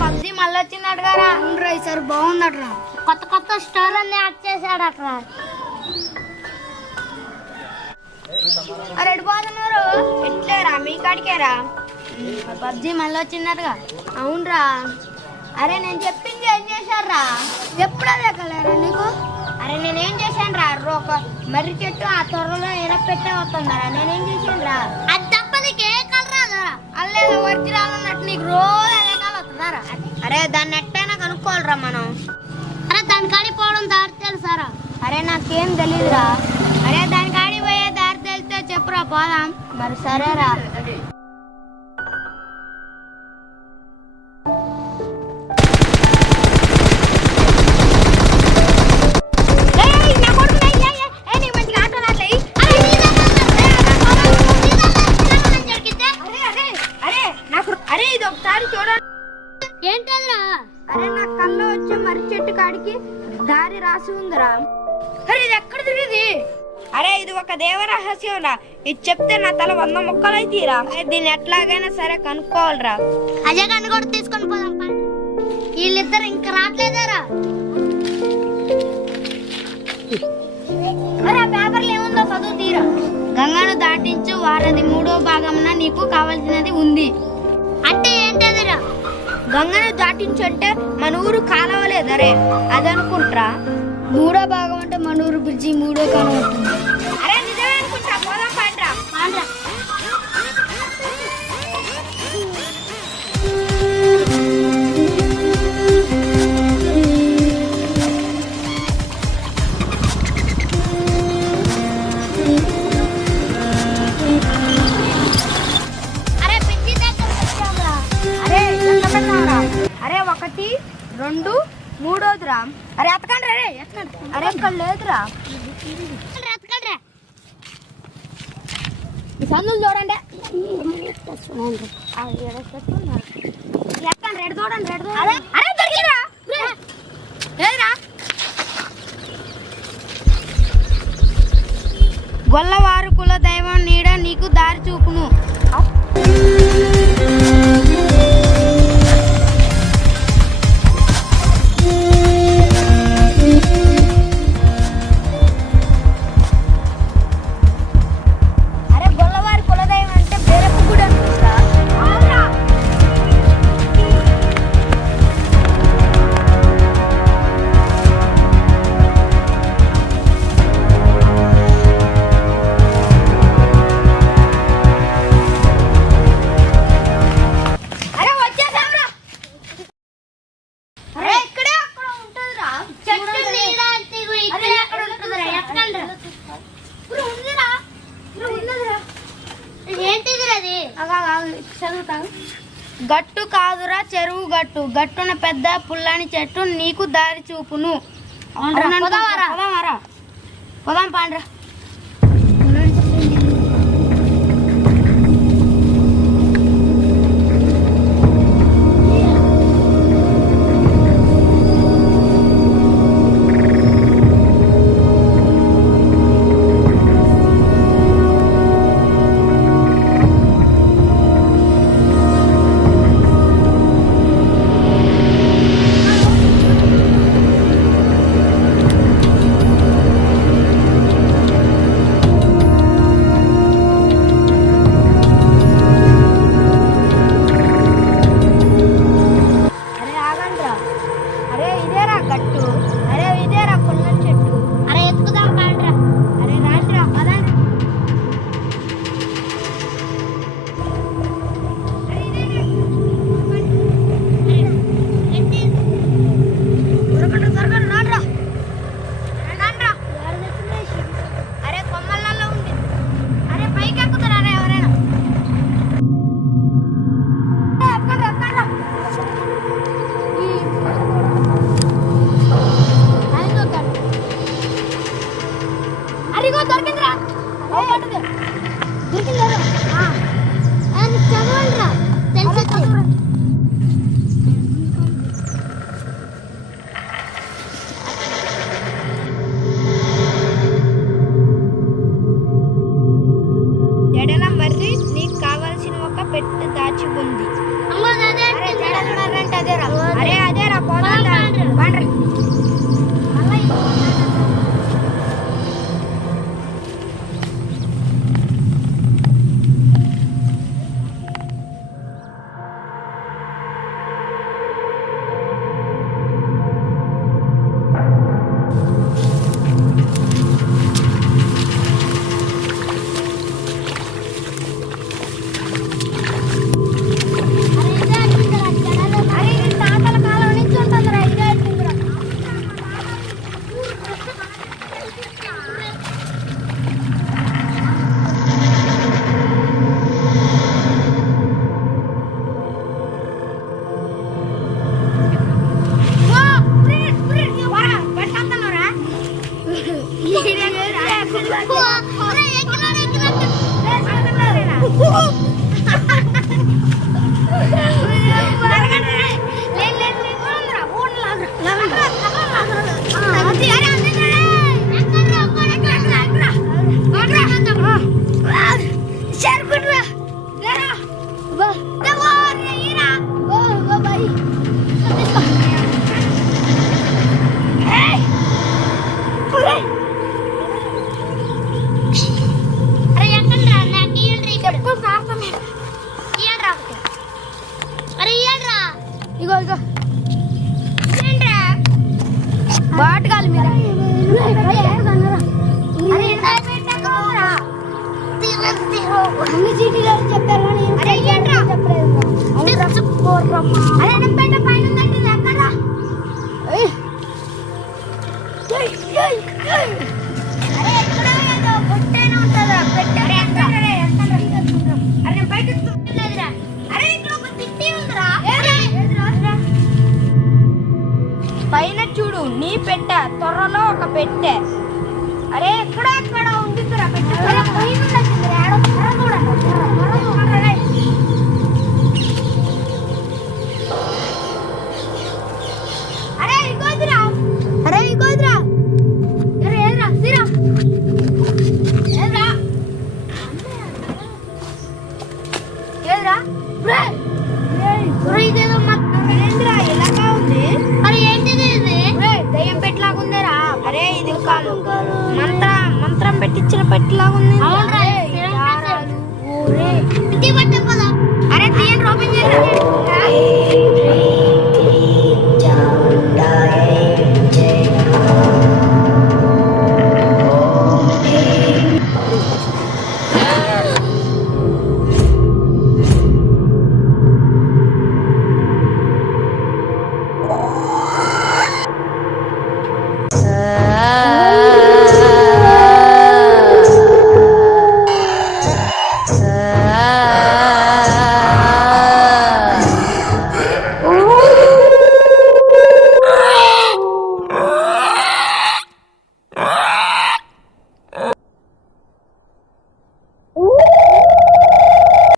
PUBG మళ్ళీ వచ్చిందట కదా. సార్ బాగుందట్రా. కొత్త కొత్త స్టోర్ అన్ని యాడ్ చేశాడు అక్కడ. అరే పోతున్నారు ఎట్లేరా మీ కాడికేరా? పబ్జి మళ్ళీ వచ్చిందటగా. అవునరా. అరే నేను చెప్పింది ఏం చేశారా? ఎప్పుడదే కలరా నీకు? అరే నేనేం చేశాను రా, ఒక మర్రి చెట్టు ఆ త్వరలో ఎనపెట్టే వస్తుందరా. నేనేం చేశాను రా? అది తప్ప నీకు ఏ కలర్ రాదా? అల్లేదు ఒరిజినల్ ఉన్నట్టు నీకు రోజు అదే కాలు వస్తుందారా? అరే దాన్ని ఎట్టైనా కనుక్కోవాలరా మనం. అరే దాని కాడికి పోవడం దారి తెలుసారా? అరే నాకేం తెలీదురా. అరే దాని కాడికి పోయే దారి తెలిస్తే చెప్పురా పోదాం. మరి సరేరా. అరే ఇది ఒకసారి చూడండి. ఏంటదిరా? అరే నా కళ్ళు వచ్చే మర్రి చెట్టు కాడికి దారి రాసి ఉందిరా. అరే ఇది ఎక్కడ తిరిగింది? అరే ఇది ఒక దేవ రహస్యం రా. ఇది చెప్తే నా తల 100 ముక్కలు అయితేరా. దీన్ని ఎట్లాగైనా సరే కనుక్కోవాలరా. అజయ్ గారిని కూడా తీసుకొని పోదాం. వీళ్ళిద్దరు ఇంకా రావట్లేదారా? అరే ఆ పేపర్లు ఏముందో చదువు తీరా. గంగను దాటించు వారధి 3వ భాగమున నీకు కావలసినది ఉంది. అంటే ఏంటదిరా? గంగను దాటించు అంటే మన ఊరు కాలవలేదరే అదనుకుంట్రా. 3వ భాగం అంటే మన ఊరు బ్రిడ్జి 3వ కాలం అవుతుంది. అరే నిజమే అనుకుంటా. పోదాం పాండ్రా. అరే బ్రిడ్జి దగ్గరికి వచ్చాంరా. అరే ఎంత పెడదాంరా? అరే 1 2 3వదిరా. అరే ఎత్తకండి రే ఎత్తకండి. అరే ఇక్కడ లేదురా. ఈ సందులు చూడండి. ఎక్కండి రెడ్ చూడండి రెడ్. అరే అరే దొరికిరా. లేదురా. గొల్లవారు కుల దైవం నీడ నీకు దారి చూపును. అరే గొల్లవారి కులదైవం అంటే బేరప్ప గుడి అనుకుంటా. అరే వచ్చేసాంరా. అరే ఇక్కడే అక్కడ ఉంటుందిరా. చెట్టు నీడ ఇక్కడ ఎక్కడ ఉంటుందిరా? ఎక్కండి. ఇప్పుడు ఉందిరా. ఇప్పుడు ఉన్నదిరా. ఏంటిదిరా అది? చదువుతాను. గట్టు కాదురా చెరువు గట్టు, గట్టున పెద్ద పుల్లని చెట్టు నీకు దారి చూపును. పోదాం పాండ్రా. అరే ఇగో దొరికిందిరా దొరికిందా చదవండిరా తెలిసి ఎడల మర్రి నీకు కావాల్సిన ఒక పెట్టు దాచి ఉంది. అరే అదేరా పోదాం. ఇగో ఇగో బాటకాలి మీద అన్ని చీటీలు చెప్పారు పైన చూడు నీ పెట్టె త్వరలో ఒక పెట్టె. అరే ఎక్కడ ఉంది మంత్రం పెట్టించిన పెట్టిలాగుంది. అరే తీయండి ఓపెన్ చేయండి.